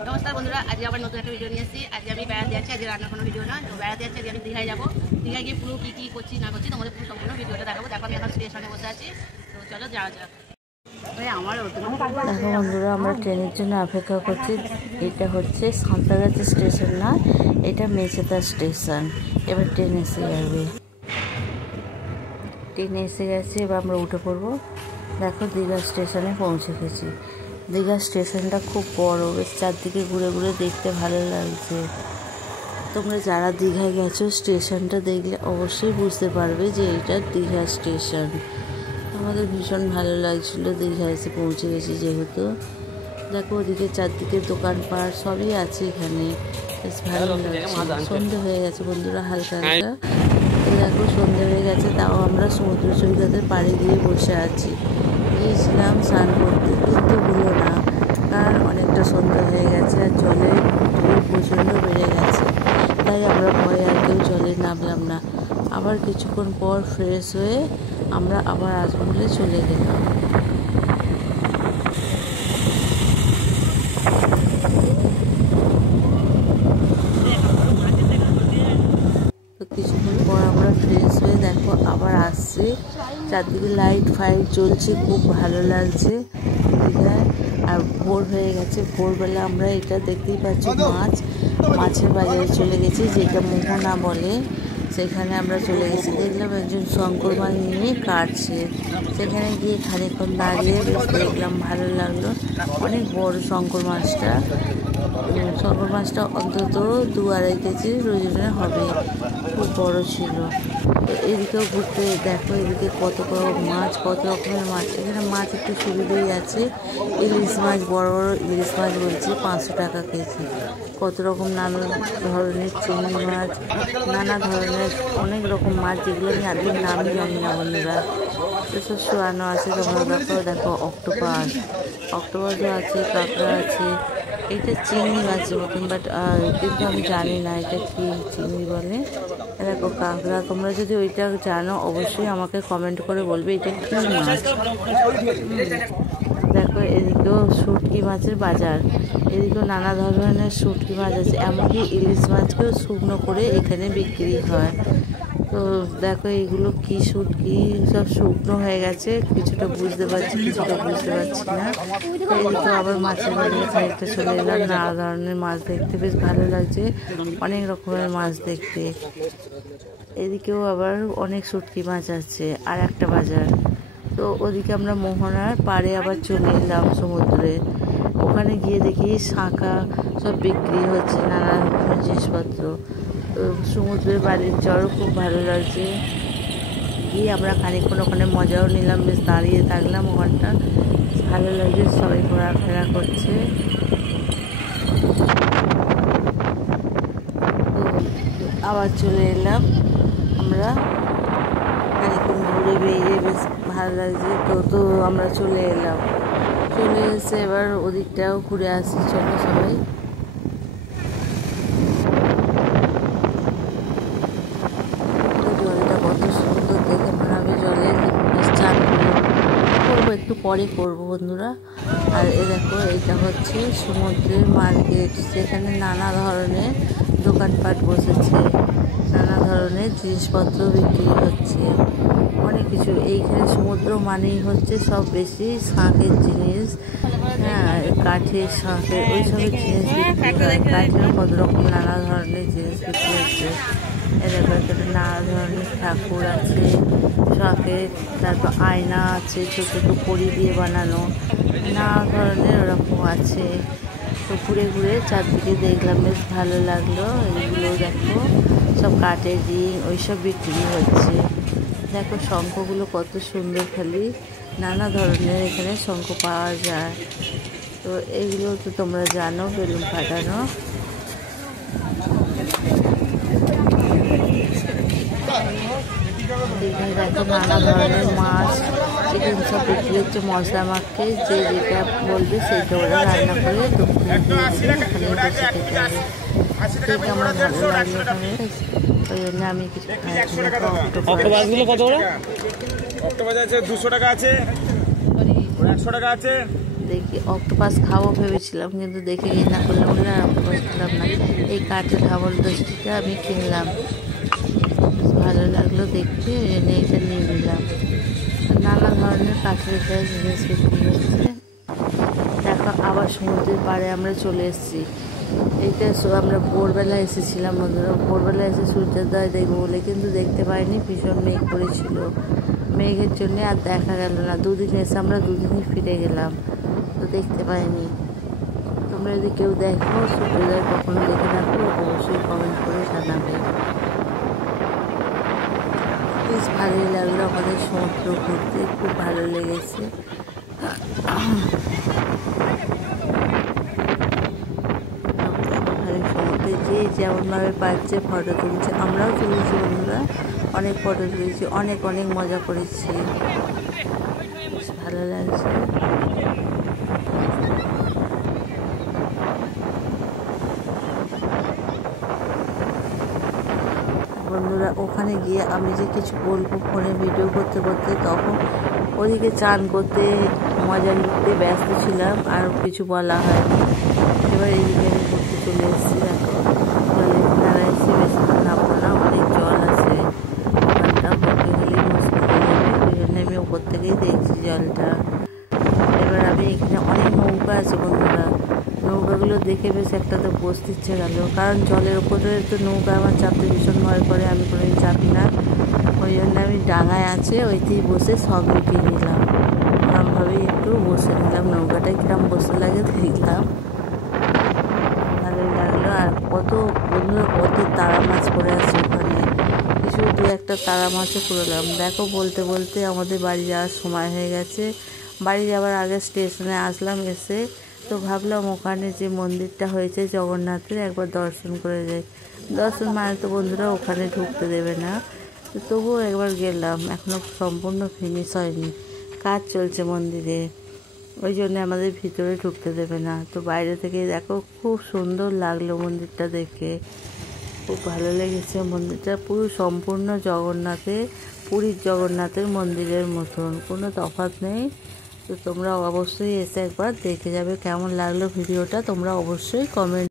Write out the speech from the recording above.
নমস্কার বন্ধুরা, আজকে আবার নতুন একটা ভিডিও নিয়ে এসেছি। আজকে আমি বেড়াতে যাচ্ছি, আজকে রান্নার কোনো ভিডিও না, তো বেড়াতে যাচ্ছি। আজকে আমি দীঘায় যাবো। দীঘায় গিয়ে পুরো কী করছি না করছি তোমাদের পুরো সম্পূর্ণ ভিডিওটা দেখাবো। দেখো আমি এখন স্টেশনে বসে আছি, তো চলো যাওয়া যাক। দেখো বন্ধুরা, আমরা ট্রেনের জন্য অপেক্ষা করছি। এটা হচ্ছে সাঁতরাগাছি স্টেশন না, এটা মেচেদা স্টেশন। এবার ট্রেন এসে যাবে, ট্রেন এসে গেছে, এবার আমরা উঠে পড়বো। দেখো দীঘা স্টেশনে পৌঁছে গেছি। দীঘা স্টেশনটা খুব বড়, বেশ চারদিকে ঘুরে ঘুরে দেখতে ভালো লাগছে। তোমরা যারা দীঘায় গেছো স্টেশনটা দেখলে অবশ্যই বুঝতে পারবে যে এটা দীঘা স্টেশন। আমাদের ভীষণ ভালো লাগছিলো দীঘায় এসে পৌঁছে গেছি যেহেতু। দেখো ওদিকে চারদিকে দোকানপাট সবই আছে এখানে, বেশ ভালো লাগছে। সন্ধে হয়ে গেছে বন্ধুরা, হালকা হালকা দেখো সন্ধে হয়ে গেছে, তাও আমরা সমুদ্র সৈকতের পাড়ে দিয়ে বসে আছি। গিয়েছিলাম স্নান করতে, কিন্তু হলো না, কারণ অনেকটা সন্ধে হয়ে গেছে আর জলের ঢেউ প্রচণ্ড বেড়ে গেছে। তাই আমরা ভয়ে আর কেউ জলে নামলাম না। আবার কিছুক্ষণ পর ফ্রেশ হয়ে আমরা আবার আজমলে চলে গেলাম। তো কিছুক্ষণ পর আমরা ফ্রেশ হয়ে দেখো আবার আসছি। চারদিকে লাইট ফাইট জ্বলছে, খুব ভালো লাগছে দীঘায়। আর ভোর হয়ে গেছে, ভোরবেলা আমরা এটা দেখতেই পাচ্ছি মাছের বাজারে চলে গেছি, যেটা মোহনা বলে। সেখানে আমরা চলে গেছি, দেখলাম একজন শঙ্কর মাছ নিয়ে কাটছে। সেখানে গিয়ে খানিকক্ষণ দাঁড়িয়ে বেশ দেখলাম, ভালো লাগলো। অনেক বড় শঙ্কর মাছটা অন্তত 2-2.5 কেজির ওজনে হবে, খুব বড় ছিল। তো এদিকেও ঘুরতে দেখো, এদিকে কত মাছ, কত রকমের মাছ। এখানে মাছ একটু সুবিধেই আছে, ইলিশ মাছ, বড় বড় ইলিশ মাছ বলছি 500 টাকা কেজি। কত রকম নানা ধরনের চিংড়ি মাছ, নানা ধরনের অনেক রকম মাছ, যেগুলো আমি একদিন নামই জানি না বন্ধুরা। এসব শোয়ানো আছে, তোমরা দেখো অক্টোপাসও আছে, কাঁকড়া আছে। এটা চিংড়ি মাছের মতন, বাট কিন্তু আমি জানি না এটা কি চিংড়ি বলে। দেখো কাঁকড়া, তোমরা যদি ওইটা জানো অবশ্যই আমাকে কমেন্ট করে বলবে এটা কী মাছ। দেখো এদিকেও শুটকি মাছের বাজার, এদিকেও নানা ধরনের শুটকি মাছ আছে, এমনকি ইলিশ মাছকেও শুকনো করে এখানে বিক্রি হয়। তো দেখো এইগুলো কি শুটকি, সব শুকনো হয়ে গেছে, কিছুটা বুঝতে পারছি কিছুটা বুঝতে পারছি না। তো এদিকে আবার মাছের বাজারে খানিকটা চলে এলাম। নানা ধরনের মাছ দেখতে বেশ ভালো লাগছে, অনেক রকমের মাছ দেখতে। এদিকেও আবার অনেক শুটকি মাছ আছে, আর একটা বাজার। তো ওদিকে আমরা মোহনার পাড়ে আবার চলে এলাম সমুদ্রে। ওখানে গিয়ে দেখি শাঁখা সব বিক্রি হচ্ছে, নানা রকমের জিনিসপত্র। তো সমুদ্রের বাড়ির চড়ও খুব ভালো লাগছে। গিয়ে আমরা খানিকক্ষণ ওখানে মজাও নিলাম, বেশ দাঁড়িয়ে থাকলাম ওখানটা, ভালো লাগছে, সবাই ঘোরাফেরা করছে। তো আবার চলে এলাম আমরা, খানিকক্ষণ ঘুরে বেরিয়ে বেশ ভালো লাগছে। তো আমরা চলে এসে এবার ওদিকটাও ঘুরে আসি, চলো সবাই। জলটা কত সুন্দর দেখে মনে হবে জলে চান করবো, একটু পরে করবো বন্ধুরা। আর দেখো এটা হচ্ছে সমুদ্রের মার্কেট, যেখানে নানা ধরনের দোকানপাট বসেছে, নানা ধরনের জিনিসপত্র বিক্রি হচ্ছে, অনেক কিছু। এইখানে সমুদ্র মানেই হচ্ছে সব বেশি শাঁখের জিনিস, হ্যাঁ, কাঠের শাঁখের ওইসবের জিনিস বিক্রি হয়। কাঠেরও কত রকম নানা ধরনের জিনিস বিক্রি হচ্ছে। এরকম নানা ধরনের ঠাকুর আছে শাঁখের, তারপর আয়না আছে, ছোটো ছোটো কড়ি দিয়ে বানানো, নানা ধরনের ওরকম আছে। তো ঘুরে ঘুরে চারদিকে দেখলাম, বেশ ভালো লাগলো। এইগুলো দেখো সব কাঠের রিং ওইসব বিক্রি হচ্ছে। দেখো শঙ্খগুলো কত সুন্দর, খালি নানা ধরনের এখানে শঙ্খ পাওয়া যায়। তো এইগুলো তো তোমরা জানো, বেলুন ফাটানো। এখানে দেখো নানা ধরনের মাছ, চিকেন সব বিক্রি হচ্ছে, মশলা মাখে যে যেটা বলবে সেইটা ওরা রান্না করে দোকানে দিয়েছে, ওখানে বসে খেতে হবে। দেখে আমার ভালো লাগলো ওখানে, ওই জন্য আমি কিছু খাইছি। অক্টোপাসগুলো কত করে? অক্টোপাস আছে 200 টাকা আছে, 100 টাকা আছে। দেখি অক্টোপাস খাবো ভেবেছিলাম, কিন্তু দেখে ঘৃণা করলাম বলে আর অক্টোপাস খেলাম না। এই কাঠের হামানদিস্তাটা আমি কিনলাম, ভালো লাগলো দেখতে, এনে এটা নিয়ে নিলাম। নানা ধরনের কাঠের এখানে জিনিস বিক্রি হচ্ছে। দেখো আবার সমুদ্রের পাড়ে আমরা চলে এসেছি। এইটা আমরা ভোরবেলা এসেছিলাম বন্ধুরা, ভোরবেলা এসে সূর্যোদয় দেখবো বলে, কিন্তু দেখতে পাইনি, ভীষণ মেঘ করেছিল। মেঘের জন্য আর দেখা গেল না। দুদিন এসে আমরা দুদিনই ফিরে গেলাম, তো দেখতে পাইনি। তোমরা যদি কেউ দেখো সূর্যোদয় কখনো দেখে থাকো অবশ্যই কমেন্ট করে জানাবে। বেশ ভালোই লাগলো আমাদের সমুদ্র ঘুরতে, খুব ভালো লেগেছে। সমুদ্রে যে যেমনভাবে পাচ্ছে ফটো তুলছে, আমরাও তুলেছি বন্ধুরা, অনেক ফটো তুলেছি, অনেক অনেক মজা করেছি, বেশ ভালো লাগছে। বন্ধুরা ওখানে গিয়ে আমি যে কিছু বলবো ফোনে ভিডিও করতে করতে, তখন ওদিকে চান করতে মজা নিতে ব্যস্ত ছিলাম, আর কিছু বলা হয়নি। এবার এইদিকে আমি ঘুরতে চলে এসেছি। দেখো জলের কিনারা এসে বেশিক্ষণ থাকবো না, অনেক জল আছে ওখানটা, ঘুরতে গেলেই মুশকিল হয়ে যাবে, ওই জন্য আমি ওপর থেকেই দেখছি জলটা। এবার আমি এখানে অনেক নৌকা আছে বন্ধুরা, নৌকাগুলো দেখে বেশ একটা তো বসতে ইচ্ছে গেল, কারণ জলের ওপরে তো নৌকা আমার চাপতে ভীষণ ভয় করে, আমি কোনোদিন চাপি না। ওই জন্য আমি ডাঙায় আছে ওইতেই বসে সব লুকিয়ে নিলাম, এরকমভাবেই একটু বসে নিলাম। নৌকাটায় কিরম বসে লাগে দেখলাম, ভালোই লাগলো। আর কত বন্ধুরা কত তারা মাছ পড়ে আছে ওখানে, কিছু দু একটা তারা মাছও করলাম। দেখো বলতে বলতে আমাদের বাড়ি যাওয়ার সময় হয়ে গেছে। বাড়ি যাওয়ার আগে স্টেশনে আসলাম, এসে তো ভাবলাম ওখানে যে মন্দিরটা হয়েছে জগন্নাথের একবার দর্শন করে যাই। দর্শন মানে তো বন্ধুরা ওখানে ঢুকতে দেবে না, তো তবুও একবার গেলাম, এখনও সম্পূর্ণ ফিনিশ হয়নি, কাজ চলছে মন্দিরে, ওই জন্য আমাদের ভিতরে ঢুকতে দেবে না। তো বাইরে থেকে দেখো খুব সুন্দর লাগলো মন্দিরটা দেখে, খুব ভালো লেগেছে। মন্দিরটা পুরো সম্পূর্ণ পুরীর জগন্নাথের মন্দিরের মতন, কোনো তফাৎ নেই। তো তোমরা অবশ্যই এসে একবার দেখে যাবে। কেমন লাগলো ভিডিওটা তোমরা অবশ্যই কমেন্ট